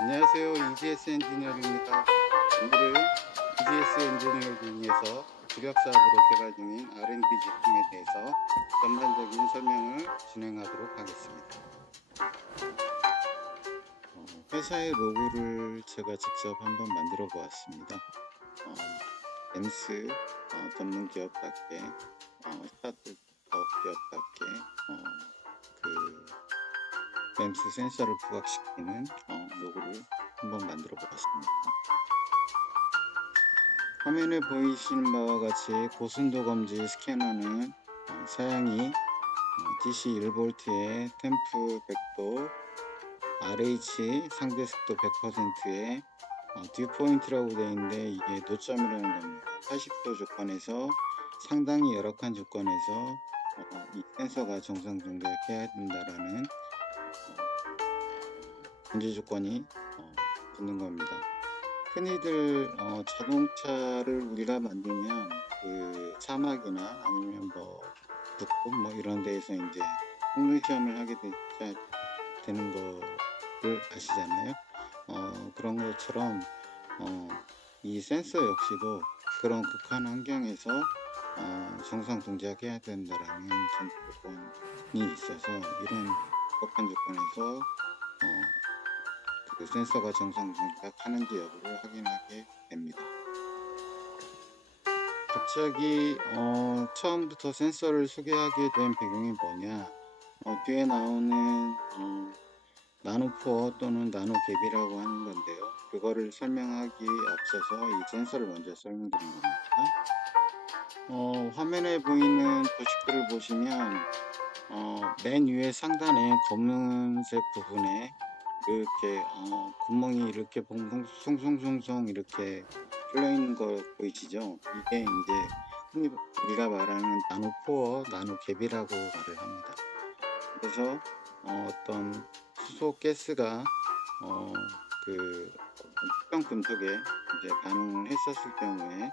안녕하세요. EGS 엔지니어링입니다. 오늘은 EGS 엔지니어링에서 주력 사업으로 개발 중인 R&D 제품에 대해서 전반적인 설명을 진행하도록 하겠습니다. 회사의 로고를 제가 직접 한번 만들어 보았습니다. 엠스 전문 기업답게 스타트업 기업답게 그 램스 센서를 부각시키는 로고를 한번 만들어 보았습니다. 화면에 보이시는 바와 같이 고순도 검지 스캐너는 사양이 DC 1V에 템프 100도, RH 상대 속도 100%에 듀포인트라고 되어 있는데 이게 노점이라는 겁니다. 80도 조건에서 상당히 열악한 조건에서 이 센서가 정상 동작해야 된다라는 전제 조건이 붙는 겁니다. 흔히들 자동차를 우리가 만들면 그 사막이나 아니면 뭐 북극 뭐 이런 데에서 이제 성능 시험을 하게 되는 거를 아시잖아요. 그런 것처럼 이 센서 역시도 그런 극한 환경에서 정상 동작해야 된다라는 전제 조건이 있어서 이런 극한 조건에서 그 센서가 정상 동작하는지 여부를 확인하게 됩니다. 갑자기 처음부터 센서를 소개하게 된 배경이 뭐냐, 뒤에 나오는 나노포어 또는 나노갭이라고 하는 건데요. 그거를 설명하기 앞서서 이 센서를 먼저 설명드린 겁니다. 화면에 보이는 도식들을 보시면 맨 위에 상단에 검은색 부분에 이렇게 구멍이 이렇게 송송송송 이렇게 뚫려 있는 거 보이시죠? 이게 이제 흔히 우리가 말하는 나노포어, 나노갭이라고 말을 합니다. 그래서 어떤 수소 가스가 그 특정 금속에 이제 반응을 했었을 경우에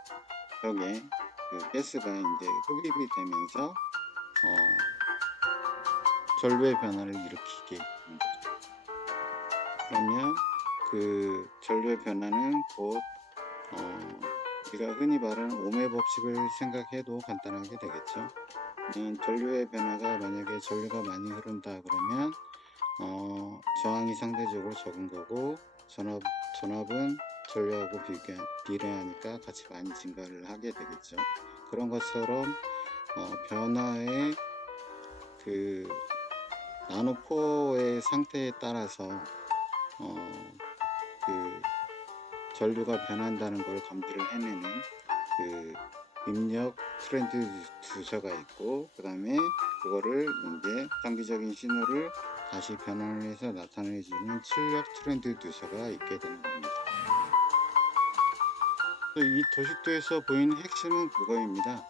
벽에 그 가스가 이제 흡입이 되면서 전류의 변화를 일으키게 되는 거죠. 그러면 그 전류의 변화는 곧 우리가 흔히 말하는 오음의 법칙을 생각해도 간단하게 되겠죠. 전류의 변화가 만약에 전류가 많이 흐른다 그러면 저항이 상대적으로 적은 거고 전압은 전류하고 비례하니까 같이 많이 증가를 하게 되겠죠. 그런 것처럼 변화의 그 나노포의 상태에 따라서 그 전류가 변한다는 걸 감지를 해내는 그 입력 트랜스듀서가 있고, 그 다음에 그거를 이제 장기적인 신호를 다시 변환을 해서 나타내주는 출력 트랜스듀서가 있게 되는 겁니다. 이 도식도에서 보이는 핵심은 그거입니다.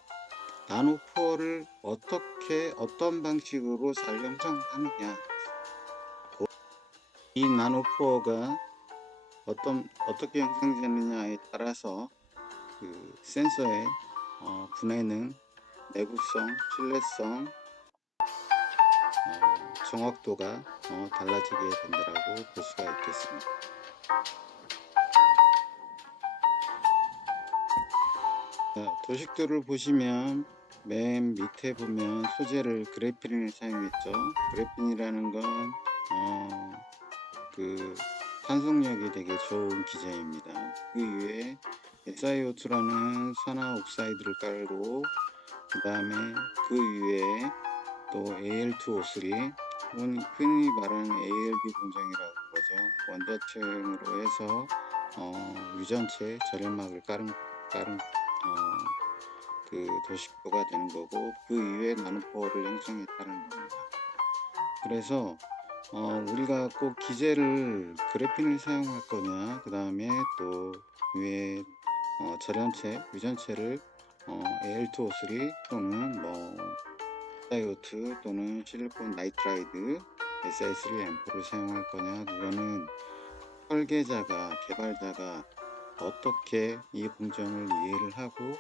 나노포어를 어떤 방식으로 잘 형성하느냐, 이 나노포어가 어떻게 형성되느냐에 따라서 그 센서의 분해능, 내구성, 신뢰성, 정확도가 달라지게 된다라고 볼 수가 있겠습니다. 도식도를 보시면 맨 밑에 보면 소재를 그래핀을 사용했죠. 그래핀이라는 건 그 탄속력이 되게 좋은 기재입니다. 그 위에 SiO2라는 산화옥사이드를 깔고, 그 다음에 그 위에 또 Al2O3, 흔히 말하는 ALD 공정이라고 그러죠. 원자층으로 해서 유전체 절연막을 깔은 그 도식도가 되는 거고, 그 이외에 나노포어를 형성했다는 겁니다. 그래서 우리가 꼭 기재를 그래핀을 사용할 거냐, 그 다음에 또 위에 절연체, 유전체를 Al2O3 또는 뭐 SiO2 또는 실리콘 나이트라이드 Si3M4를 사용할 거냐, 그거는 설계자가, 개발자가 어떻게 이 공정을 이해를 하고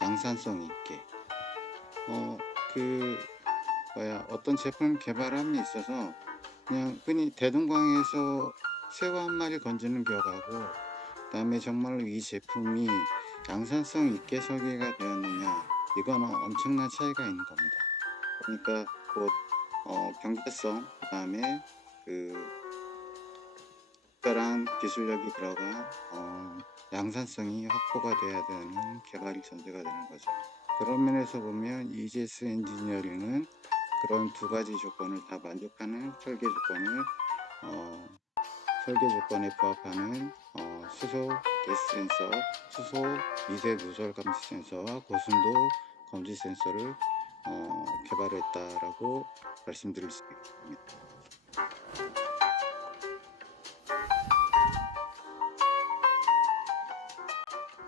양산성 있게 어떤 제품 개발함에 있어서 그냥 흔히 대동강에서 새우 한 마리 건지는 격하고, 그 다음에 정말로 이 제품이 양산성 있게 설계가 되었느냐, 이거는 엄청난 차이가 있는 겁니다. 그러니까 곧 경제성, 그 다음에 그 특별한 기술력이 들어간 양산성이 확보가 돼야 되는 개발이 전제가 되는 거죠. 그런 면에서 보면 EGS 엔지니어링은 그런 두 가지 조건을 다 만족하는 설계 조건에 부합하는 수소 가스 센서, 수소 미세 누설 감지 센서와 고순도 검지 센서를 개발했다라고 말씀드릴 수 있습니다.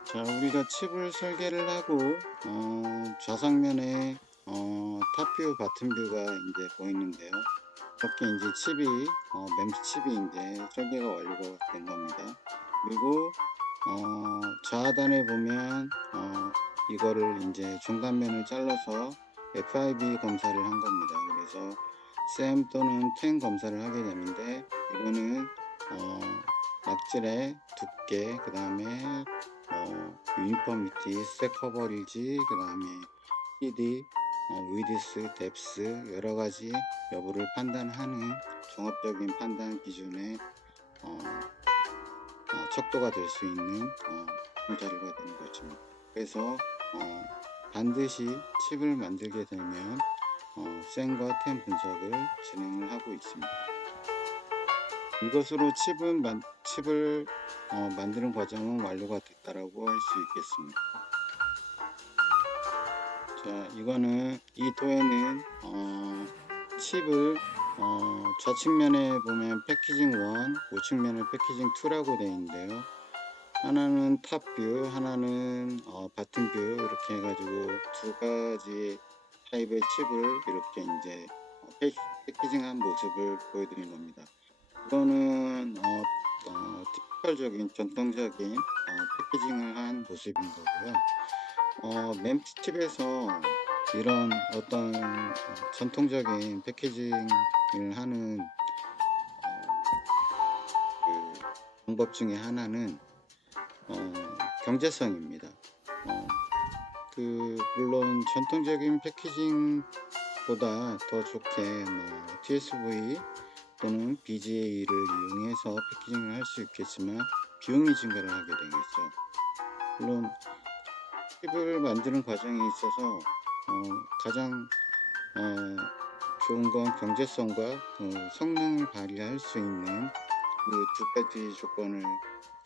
자, 우리가 칩을 설계를 하고 좌상면에 탑뷰, 바텀뷰가 이제 보이는데요. 이렇게 이제 칩이 멤스 칩이 이제 설계가 완료가 된 겁니다. 그리고 좌하단에 보면 이거를 이제 중간면을 잘라서 FIB 검사를 한 겁니다. 그래서 SEM 또는 10 검사를 하게 되는데, 이거는 막질의 두께, 그 다음에 유니폼미티, 스택 커버리지, 그 다음에 CD, 위디스, 뎁스 여러가지 여부를 판단하는 종합적인 판단 기준의 척도가 될 수 있는 자료가 되는 것입니다. 그래서 반드시 칩을 만들게 되면 셈과 템 분석을 진행을 하고 있습니다. 이것으로 칩을 만드는 과정은 완료가 됐다라고 할 수 있겠습니다. 자, 이거는 이 도에는 칩을 좌측면에 보면 패키징 1, 우측면에 패키징 2라고 되어 있는데요. 하나는 탑뷰, 하나는 바텀뷰, 이렇게 해가지고 두 가지 타입의 칩을 이렇게 이제 패키징한 모습을 보여드린 겁니다. 이거는 티피컬적인 전통적인 패키징을 한 모습인 거고요. 멤스 칩에서 이런 어떤 전통적인 패키징을 하는 그 방법 중에 하나는 경제성입니다. 물론 전통적인 패키징보다 더 좋게 TSV 또는 BGA를 이용해서 패키징을 할 수 있겠지만 비용이 증가를 하게 되겠죠. 물론 칩을 만드는 과정에 있어서 가장 좋은 건 경제성과 성능을 발휘할 수 있는 그 두 가지 조건을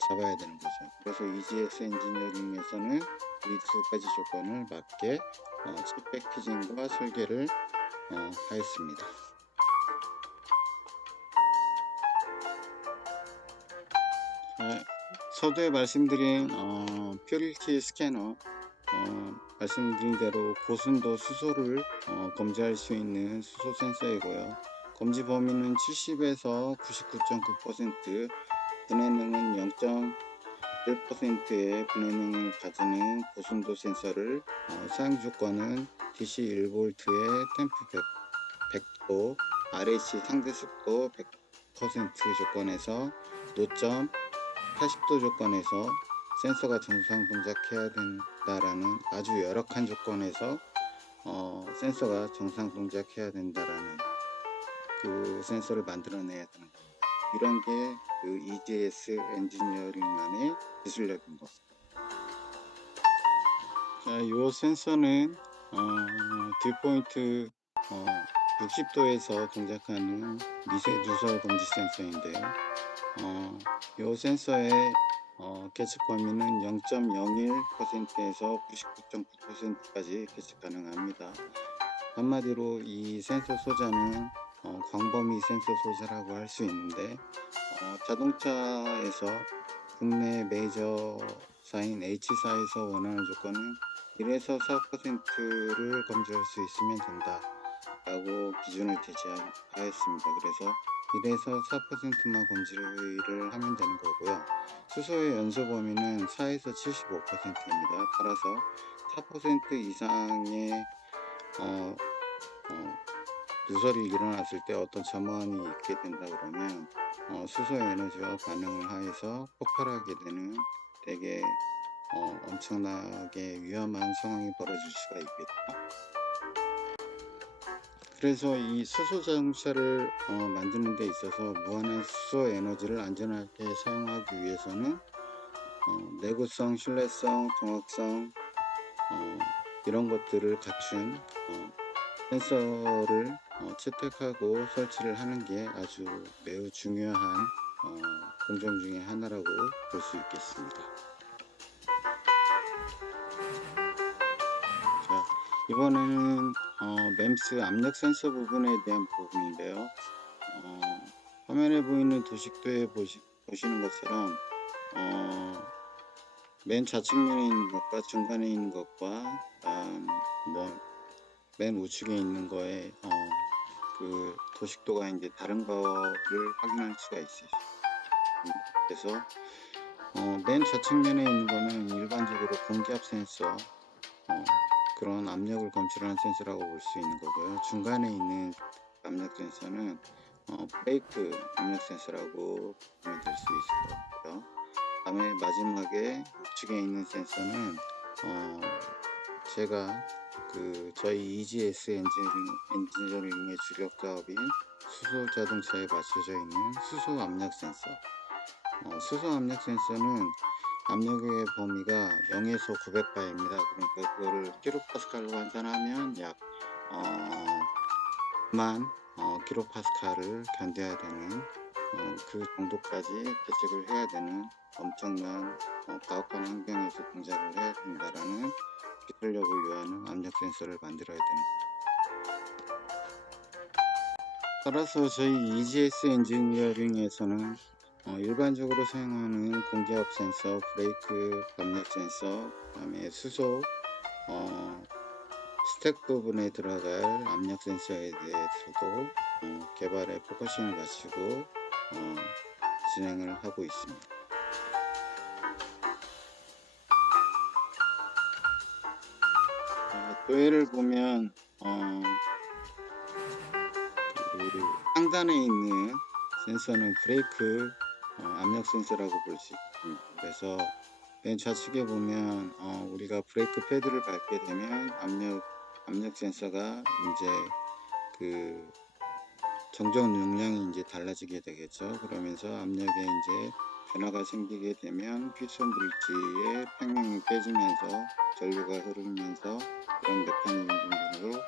잡아야 되는 거죠. 그래서 EGS 엔지니어링에서는 이 두 가지 조건을 맞게 칩 패키징과 설계를 하였습니다. 서두에 말씀드린 퓨리티 스캐너, 말씀드린 대로 고순도 수소를 검지할 수 있는 수소 센서이고요. 검지 범위는 70에서 99.9%, 분해능은 0.1%의 분해능을 가지는 고순도 센서를 사용 조건은 DC 1V에 템프 100도, RH 상대 습도 100% 조건에서 노점 80도 조건에서 센서가 정상 동작해야 된다라는 아주 열악한 조건에서 센서가 정상 동작해야 된다라는 그 센서를 만들어내야 되는 겁니다. 이런 게 그 EGS 엔지니어링만의 기술력인 것. 자, 이 센서는 딜포인트 60도에서 동작하는 미세 누설 검지 센서인데요. 이 센서의 계측 범위는 0.01%에서 99.9%까지 계측 가능합니다. 한마디로 이 센서 소자는 광범위 센서 소자라고 할 수 있는데, 자동차에서 국내 메이저사인 H사에서 원하는 조건은 1에서 4%를 검지할 수 있으면 된다 라고 기준을 제시하였습니다. 그래서 1에서 4%만 검지를 하면 되는 거고요. 수소의 연소 범위는 4에서 75%입니다. 따라서 4% 이상의 누설이 일어났을 때 어떤 전원이 있게 된다 그러면 수소 에너지와 반응을 하여서 폭발하게 되는 되게 엄청나게 위험한 상황이 벌어질 수가 있겠죠. 그래서 이 수소 자동차를 만드는 데 있어서 무한한 수소 에너지를 안전하게 사용하기 위해서는 내구성, 신뢰성, 정확성 이런 것들을 갖춘 센서를 채택하고 설치를 하는 게 아주 매우 중요한 공정 중에 하나라고 볼 수 있겠습니다. 자, 이번에는 MEMS 압력 센서 부분에 대한 부분인데요. 화면에 보이는 도식도에 보시는 것처럼 맨 좌측면에 있는 것과 중간에 있는 것과 맨 우측에 있는 거에 그 도식도가 이제 다른 거를 확인할 수가 있어요. 그래서 맨 좌측면에 있는 거는 일반적으로 공기압 센서 그런 압력을 검출하는 센서라고 볼 수 있는 거고요. 중간에 있는 압력 센서는 브레이크 압력 센서라고 보면 될 수 있을 것 같고요. 다음에 마지막에 우측에 있는 센서는 제가 저희 EGS 엔지니어링의 주력 사업인 수소 자동차에 맞춰져 있는 수소 압력 센서. 수소 압력 센서는 압력의 범위가 0에서 900바입니다. 그러니까 그거를 킬로파스칼로 환산하면 약 10,000 킬로파스칼을 견뎌야 되는 그 정도까지 계측을 해야 되는 엄청난 가혹한 환경에서 동작을 해야 된다라는 기술력을 요하는 압력 센서를 만들어야 됩니다. 따라서 저희 EGS 엔지니어링에서는 일반적으로 사용하는 공기압 센서, 브레이크 압력 센서, 그 다음에 수소 스택 부분에 들어갈 압력 센서에 대해서도 개발에 포커싱을 맞추고 진행을 하고 있습니다. 도해를 보면 그 상단에 있는 센서는 브레이크 압력 센서라고 볼 수 있습니다. 그래서 맨 좌측에 보면 우리가 브레이크 패드를 밟게 되면 압력 센서가 이제 그 정적 용량이 이제 달라지게 되겠죠. 그러면서 압력에 이제 변화가 생기게 되면 피스톤 브릿지의 평형이 깨지면서 전류가 흐르면서 그런 메커니즘 등으로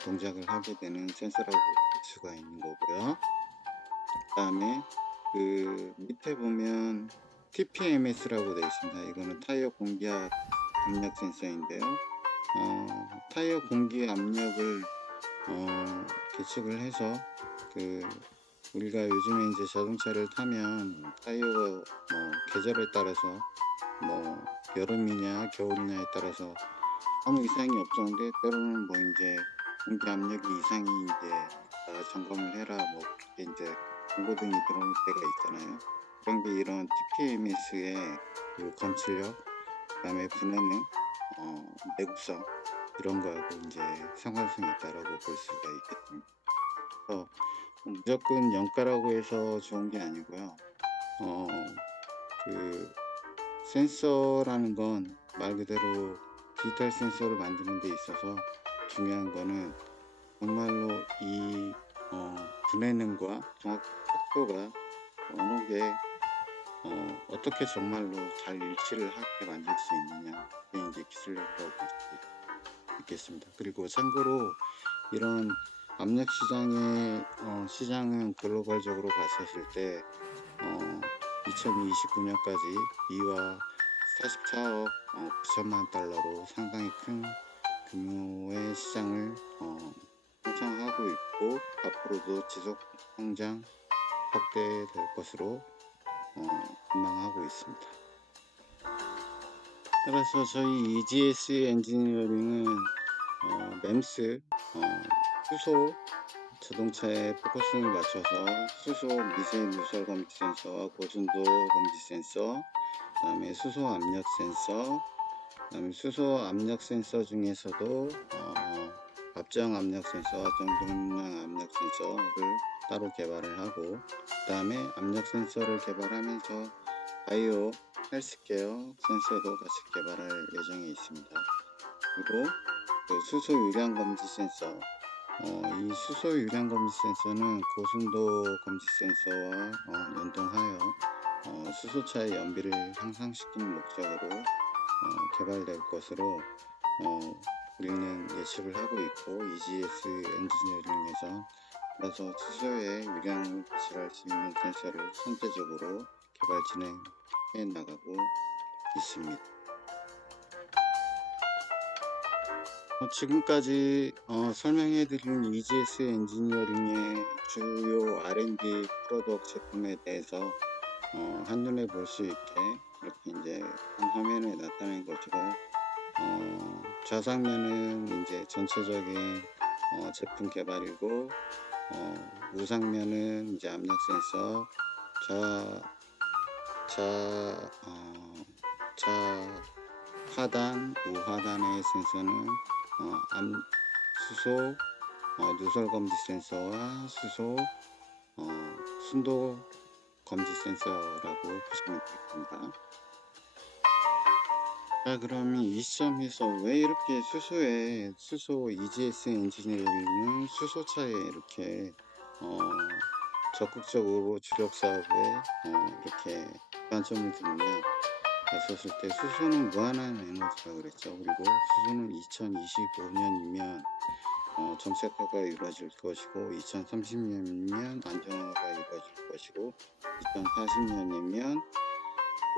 동작을 하게 되는 센서라고 볼 수가 있는 거고요. 그 다음에 그 밑에 보면 TPMS라고 되어 있습니다. 이거는 타이어 공기 압력 센서인데요. 타이어 공기 압력을 계측을 해서 우리가 요즘에 이제 자동차를 타면 타이어가 계절에 따라서 여름이냐 겨울이냐에 따라서 아무 이상이 없었는데 때로는 이제 공기 압력이 이상이 이제 점검을 해라 그렇게 이제 경고등이 들어올 때가 있잖아요. 그런 게 이런 TPMS의 그 검출력, 그 다음에 분해능, 내구성 이런 거하고 이제 상관성이 있다라고 볼 수가 있겠습니다. 그래서 무조건 영가라고 해서 좋은 게 아니고요. 그 센서라는 건 말 그대로 디지털 센서를 만드는 데 있어서 중요한 거는 정말로 이 분해능과 정확 속도가 어느 게 어떻게 정말로 잘 일치를 하게 만들 수 있느냐, 그게 이제 기술력이라고 볼 수 있겠습니다. 그리고 참고로 이런 압력 시장은 글로벌적으로 봤었을 때 2029년까지 미화 44억 9천만 달러로 상당히 큰 규모의 시장을 형성하고 있고 앞으로도 지속 성장 확대될 것으로 전망하고 있습니다. 따라서 저희 EGS 엔지니어링은 MEMS 수소 자동차에 포커싱을 맞춰서 수소 미세 누설 검지 센서와 고순도 검지 센서, 그 다음에 수소 압력 센서, 그 다음에 수소 압력 센서 중에서도 합정 압력 센서와 정동량 압력 센서를 따로 개발을 하고, 그 다음에 압력 센서를 개발하면서 바이오 헬스케어 센서도 같이 개발할 예정에 있습니다. 그리고 그 수소 유량 검지 센서, 이 수소 유량 검지 센서는 고순도 검지 센서와 연동하여 수소차의 연비를 향상시키는 목적으로 개발될 것으로 우리는 예측을 하고 있고, EGS 엔지니어링에서 그래서 수소의 유량을 배출할 수 있는 센서를 선제적으로 개발 진행해 나가고 있습니다. 지금까지 설명해 드린 EGS 엔지니어링의 주요 R&D 프로덕트 제품에 대해서 한눈에 볼 수 있게 이렇게 이제 한 화면에 나타낸 것이고요. 좌상면은 이제 전체적인 제품 개발이고, 우상면은 이제 압력 센서, 하단, 우하단의 센서는 수소 누설 검지 센서와 수소 순도 검지 센서라고 보시면 되겠습니다. 자, 그럼 이 시점에서 왜 이렇게 수소 EGS 엔지니어링은 수소차에 이렇게 적극적으로 주력 사업에 이렇게 관점을 두느냐 봤었을 때, 수소는 무한한 에너지라 그랬죠. 그리고 수소는 2025년이면 정책화가 이루어질 것이고, 2030년이면 안정화가 이루어질 것이고, 2040년이면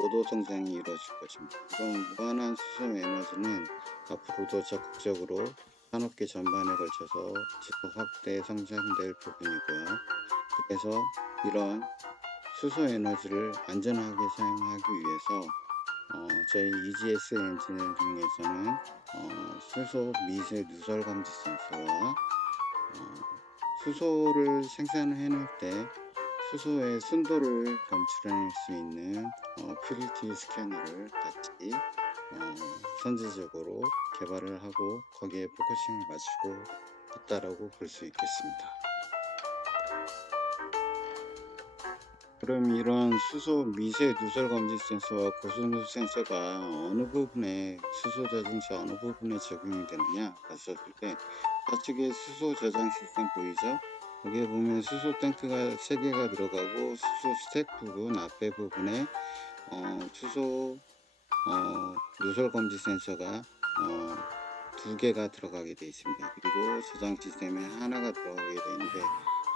고도 성장이 이루어질 것입니다. 이런 무한한 수소 에너지는 앞으로도 적극적으로 산업계 전반에 걸쳐서 지속 확대 성장될 부분이고요. 그래서 이런 수소 에너지를 안전하게 사용하기 위해서 저희 EGS 엔지니어링에서는 수소 미세 누설 검지 센서와 수소를 생산해 놓을 때 수소의 순도를 검출해낼 수 있는 퓨리티 스캐너를 같이 선제적으로 개발을 하고 거기에 포커싱을 맞추고 있다라고 볼 수 있겠습니다. 그럼 이런 수소 미세 누설 검지 센서와 고순도 센서가 어느 부분에, 수소 저장차 어느 부분에 적용이 되느냐 봤었을 때, 좌측에 수소 저장 시스템 보이죠? 여기에 보면 수소 탱크가 3개가 들어가고, 수소 스택 부분 앞에 부분에 수소 누설 검지 센서가 2개가 들어가게 되어 있습니다. 그리고 저장 시스템에 하나가 들어가게 되는데,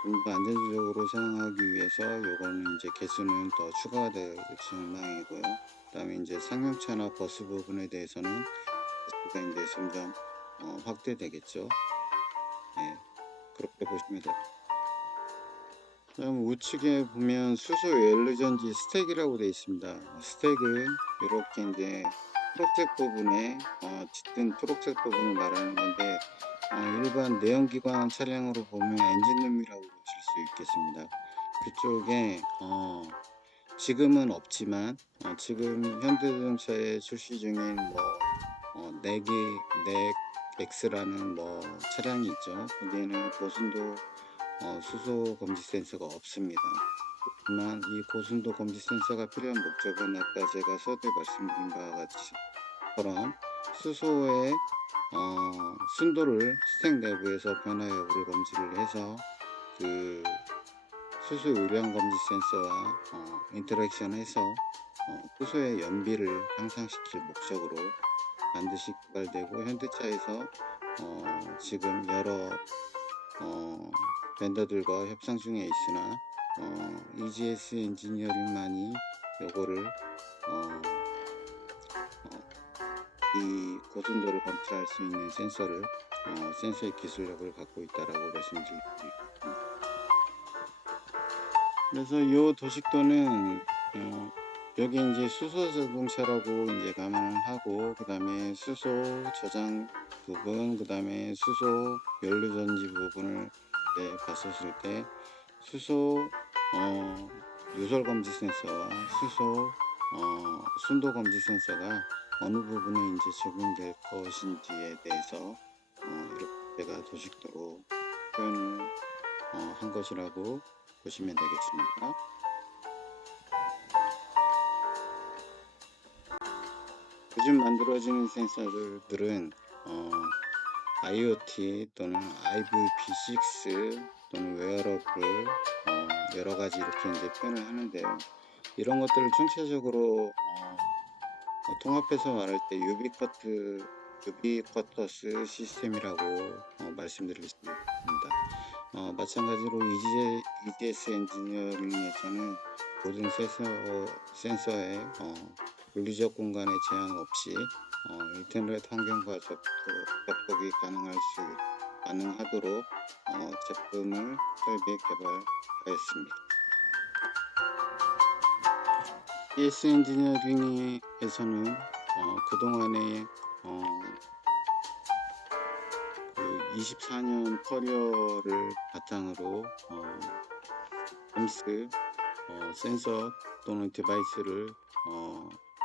좀 더 안전적으로 사용하기 위해서 요거는 이제 개수는 더 추가가 될 전망이고요. 그 다음에 이제 상용차나 버스 부분에 대해서는 개수가 이제 점점 확대되겠죠. 네, 그렇게 보시면 됩니다. 다음 우측에 보면 수소 연료전지 스택이라고 되어 있습니다. 스택은 이렇게 이제 초록색 부분에 짙은 초록색 부분을 말하는 건데, 일반 내연기관 차량으로 보면 엔진룸이라고 보실 수 있겠습니다. 그쪽에 지금은 없지만 지금 현대자동차에 출시 중인 넥엑스라는 차량이 있죠. 거기에는 고순도 수소 검지 센서가 없습니다. 하지만 이 고순도 검지 센서가 필요한 목적은 아까 제가 서두에 말씀드린 바와 같이처럼 수소의 순도를 스택 내부에서 변화 여부를 검지를 해서 그 수소 유량 검지 센서와 인터랙션해서 수소의 연비를 향상시킬 목적으로 반드시 개발되고, 현대차에서 지금 여러 벤더들과 협상 중에 있으나 EGS 엔지니어링만이 요거를 이 고순도를 검출할 수 있는 센서의 기술력을 갖고 있다라고 말씀드립니다. 그래서 이 도식도는 여기 이제 수소 자동차라고 이제 감안을 하고, 그 다음에 수소 저장 부분, 그 다음에 수소 연료전지 부분을 봤었을 때, 수소 누설 검지 센서와 수소 순도 검지 센서가 어느 부분에 이제 적용될 것인지에 대해서 이렇게 제가 도식도로 표현을 한 것이라고 보시면 되겠습니다. 요즘 만들어지는 센서들은 IoT 또는 IPv6 또는 웨어러블 여러가지 이렇게 이제 표현을 하는데요. 이런 것들을 총체적으로 통합해서 말할 때 유비쿼터스 시스템이라고 말씀드릴 수 있습니다. 마찬가지로 EGS 엔지니어링에서는 모든 센서의 물리적 공간의 제한 없이 인터넷 환경과 접속이 가능하도록 제품을 설계 개발하였습니다. ES 엔지니어링에서는 그동안에 그 24년 커리어를 바탕으로 엠스 센서 또는 디바이스를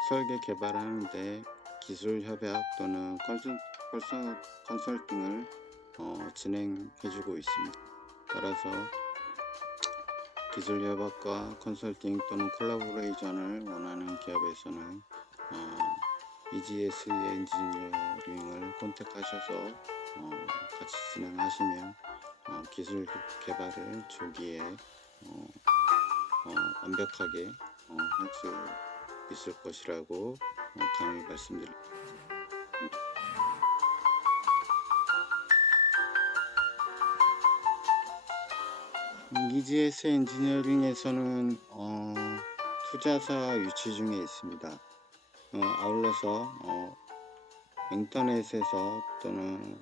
설계 개발하는데 기술 협약 또는 컨설팅을 진행해주고 있습니다. 따라서 기술 협약과 컨설팅 또는 콜라보레이션을 원하는 기업에서는 EGS 엔지니어링을 컨택하셔서 같이 진행하시면 기술 개발을 조기에 완벽하게 할 수 있을 것이라고 감히 말씀드립니다. EGS 엔지니어링에서는 투자사 유치 중에 있습니다. 아울러서 인터넷에서 또는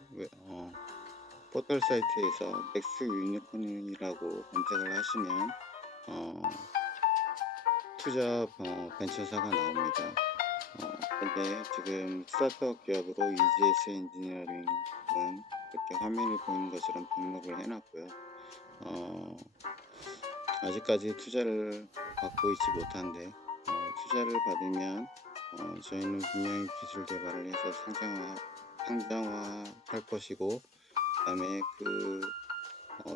포털 사이트에서 넥스 유니콘이라고 검색을 하시면 투자 벤처사가 나옵니다. 근데 지금 스타트업 기업으로 EGS 엔지니어링은 이렇게 화면에 보이는 것처럼 등록을 해놨고요. 아직까지 투자를 받고 있지 못한데 투자를 받으면 저희는 분명히 기술 개발을 해서 상장화할 것이고, 그 다음에 그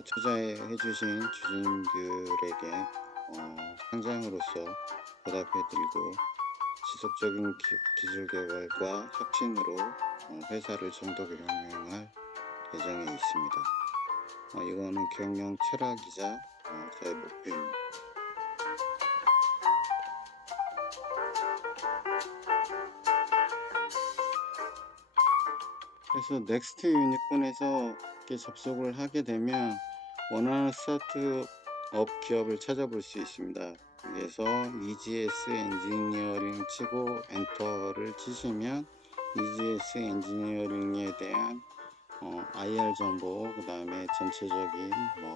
투자해 주신 주주님들에게 상장으로서 보답해드리고 지속적인 기술 개발과 혁신으로 회사를 정도 경영할 예정에 있습니다. 이거는 경영 철학이자 저의 목표입니다. 그래서 넥스트 유니콘에서 이렇게 접속을 하게 되면 원하는 스타트업 기업을 찾아볼 수 있습니다. 그래서 EGS 엔지니어링 치고 엔터를 치시면 EGS 엔지니어링에 대한 IR 정보, 그 다음에 전체적인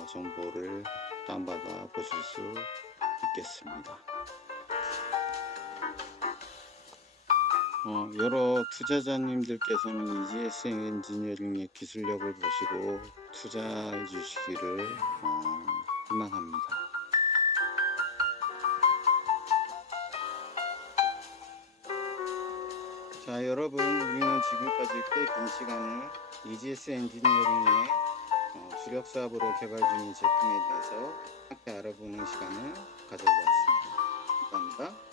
정보를 다운받아 보실 수 있겠습니다. 여러 투자자님들께서는 EGS 엔지니어링의 기술력을 보시고 투자해 주시기를 희망합니다. 자, 여러분, 우리는 지금까지 꽤 긴 시간을 EGS 엔지니어링의 주력 사업으로 개발 중인 제품에 대해서 함께 알아보는 시간을 가져보았습니다. 감사합니다.